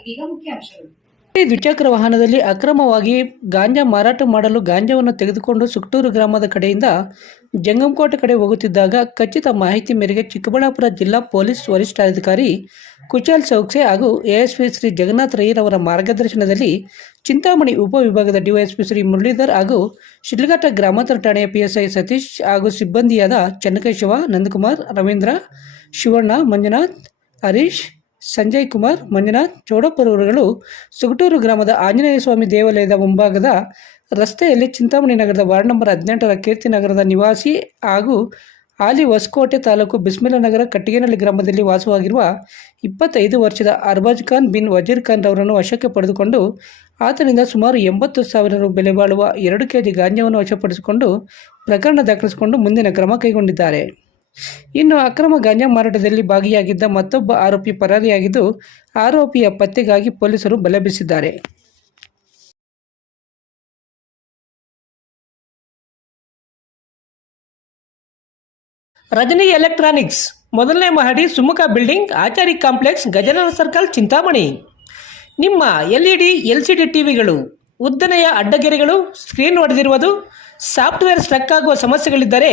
ಇದೀಗ ಮುಖ್ಯಾಂಶಗಳು ದ್ವಿಚಕ್ರ ವಾಹನದಲ್ಲಿ ಅಕ್ರಮವಾಗಿ ಗಾಂಜಾ ಮಾರಾಟ ಮಾಡಲು ಗಾಂಜಾವನ್ನು ತೆಗೆದುಕೊಂಡು ಸುಕ್ಟೂರು ಗ್ರಾಮದ ಕಡೆಯಿಂದ ಜಂಗಮಕೋಟೆ ಕಡೆ ಹೋಗುತ್ತಿದ್ದಾಗ ಖಚಿತ ಮಾಹಿತಿ ಮೇರೆಗೆ ಚಿಕ್ಕಬಳ್ಳಾಪುರ ಜಿಲ್ಲಾ ಪೊಲೀಸ್ ವರಿಷ್ಠಾಧಿಕಾರಿ ಕುಶಾಲ್ ಸೌಕ್ಸೆ ಹಾಗೂ ಎಎಸ್ಪಿ ಶ್ರೀ ಜಗನ್ನಾಥ್ ರೈರವರ ಮಾರ್ಗದರ್ಶನದಲ್ಲಿ ಚಿಂತಾಮಣಿ ಉಪವಿಭಾಗದ ಡಿವೈಎಸ್ಪಿ ಶ್ರೀ ಮುರಳೀಧರ್ ಹಾಗೂ ಶಿಡ್ಲಘಟ್ಟ ಗ್ರಾಮಾಂತರ ಠಾಣೆಯ ಪಿಎಸ್ಐ ಸತೀಶ್ ಹಾಗೂ ಸಿಬ್ಬಂದಿಯಾದ ಚನ್ನಕೇಶವ, ನಂದಕುಮಾರ್, ರವೀಂದ್ರ, ಶಿವಣ್ಣ, ಮಂಜುನಾಥ್, ಹರೀಶ್ ಸಂಜಯ್ ಕುಮಾರ್, ಮಂಜುನಾಥ್ ಚೌಡಪ್ಪರವರುಗಳು ಸುಗಟೂರು ಗ್ರಾಮದ ಆಂಜನೇಯ ಸ್ವಾಮಿ ದೇವಾಲಯದ ಮುಂಭಾಗದ ರಸ್ತೆಯಲ್ಲಿ ಚಿಂತಾಮಣಿ ನಗರದ ವಾರ್ಡ್ ನಂಬರ್ ಹದಿನೆಂಟರ ಕೀರ್ತಿ ನಗರದ ನಿವಾಸಿ ಹಾಗೂ ಹಾಲಿ ಹೊಸಕೋಟೆ ತಾಲೂಕು ಬಿಸ್ಮಿಲನಗರ ಕಟ್ಟಿಗೆನಹಳ್ಳಿ ಗ್ರಾಮದಲ್ಲಿ ವಾಸವಾಗಿರುವ ಇಪ್ಪತ್ತೈದು ವರ್ಷದ ಅರ್ಬಾಜ್ ಖಾನ್ ಬಿನ್ ವಜೀರ್ ಖಾನ್ ರವರನ್ನು ವಶಕ್ಕೆ ಪಡೆದುಕೊಂಡು ಆತನಿಂದ ಸುಮಾರು ಎಂಬತ್ತು ಸಾವಿರ ರು ಬೆಲೆ ಬಾಳುವ ಎರಡು ಕೆಜಿ ಗಾಂಜಾವನ್ನು ವಶಪಡಿಸಿಕೊಂಡು ಪ್ರಕರಣ ದಾಖಲಿಸಿಕೊಂಡು ಮುಂದಿನ ಕ್ರಮ ಕೈಗೊಂಡಿದ್ದಾರೆ. ಇನ್ನು ಅಕ್ರಮ ಗಾಂಜಾ ಮಾರಾಟದಲ್ಲಿ ಭಾಗಿಯಾಗಿದ್ದ ಮತ್ತೊಬ್ಬ ಆರೋಪಿ ಪರಾರಿಯಾಗಿದ್ದು, ಆರೋಪಿಯ ಪತ್ತೆಗಾಗಿ ಪೊಲೀಸರು ಬಲೆ ಬೀಸಿದ್ದಾರೆ ರಜನಿ ಎಲೆಕ್ಟ್ರಾನಿಕ್ಸ್ ಮೊದಲನೇ ಮಹಡಿ Sumukha building, Achari complex Gajanana circle, Chintamani. ನಿಮ್ಮ L E D L C D ಟಿವಿಗಳು, ಉದ್ದನೆಯ ಅಡ್ಡಗೆರೆಗಳು, ಸ್ಕ್ರೀನ್ ಹೊಡೆದಿರುವುದು ಸಾಫ್ಟ್ವೇರ್ ಸ್ಟ್ರಕ್ ಆಗುವ ಸಮಸ್ಯೆಗಳಿದ್ದರೆ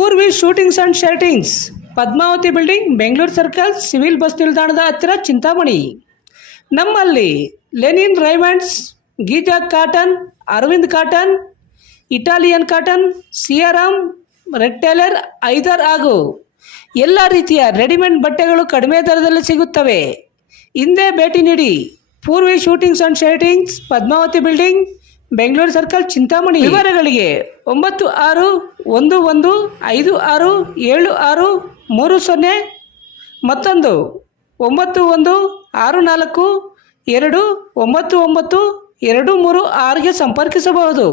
Poorvi suitings and shirtings Padmavathi building, Bengaluru circle, civil bus ನಿಲ್ದಾಣದ ಹತ್ತಿರ ಚಿಂತಾಮಣಿ. ನಮ್ಮಲ್ಲಿ linen Raymonds, Geetha cotton, Arvind cotton, Italian cotton, Siyaram, Reid Taylor, ಐದರ್ ಹಾಗೂ ಎಲ್ಲ ರೀತಿಯ ರೆಡಿಮೇಡ್ ಬಟ್ಟೆಗಳು ಕಡಿಮೆ ದರದಲ್ಲಿ ಸಿಗುತ್ತವೆ. ಹಿಂದೆ ಭೇಟಿ ನೀಡಿ Poorvi suitings and shirtings Padmavathi building, Bengaluru circle, Chintamani. ವಿವರಗಳಿಗೆ ಒಂಬತ್ತು ಆರು ಒಂದು ಒಂದು, ಐದು, ಆರು, ಏಳು, ಆರು, ಮೂರು, ಸೊನ್ನೆ, ಮತ್ತೊಂದು, ಒಂಬತ್ತು, ಒಂದು, ಆರು, ನಾಲ್ಕು, ಎರಡು, ಒಂಬತ್ತು ಒಂಬತ್ತು, ಎರಡು, ಮೂರು, ಆರಿಗೆ ಸಂಪರ್ಕಿಸಬಹುದು.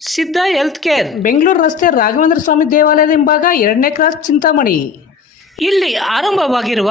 ಸಿದ್ಧ ಹೆಲ್ತ್ ಕೇರ್, ಬೆಂಗಳೂರು ರಸ್ತೆ ರಾಘವೇಂದ್ರ ಸ್ವಾಮಿ ದೇವಾಲಯದ ಹಿಂಭಾಗ ಎರಡನೇ ಕ್ರಾಸ್ ಚಿಂತಾಮಣಿ. ಇಲ್ಲಿ ಆರಂಭವಾಗಿರುವ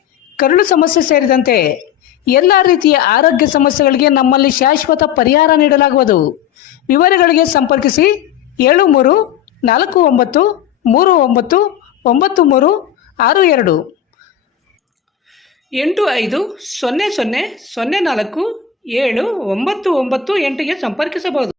ಕರುಳು ಸಮಸ್ಯೆ ಸೇರಿದಂತೆ ಎಲ್ಲ ರೀತಿಯ ಆರೋಗ್ಯ ಸಮಸ್ಯೆಗಳಿಗೆ ನಮ್ಮಲ್ಲಿ ಶಾಶ್ವತ ಪರಿಹಾರ ನೀಡಲಾಗುವುದು. ವಿವರಗಳಿಗೆ ಸಂಪರ್ಕಿಸಿ ಏಳು ಮೂರು ನಾಲ್ಕು ಒಂಬತ್ತು ಮೂರು ಒಂಬತ್ತು ಒಂಬತ್ತು ಮೂರು ಆರು ಎರಡು. ಎಂಟು ಐದು ಸೊನ್ನೆ ಸೊನ್ನೆ ಸೊನ್ನೆ ನಾಲ್ಕು ಏಳು ಒಂಬತ್ತು ಒಂಬತ್ತು ಎಂಟಿಗೆ ಸಂಪರ್ಕಿಸಬಹುದು.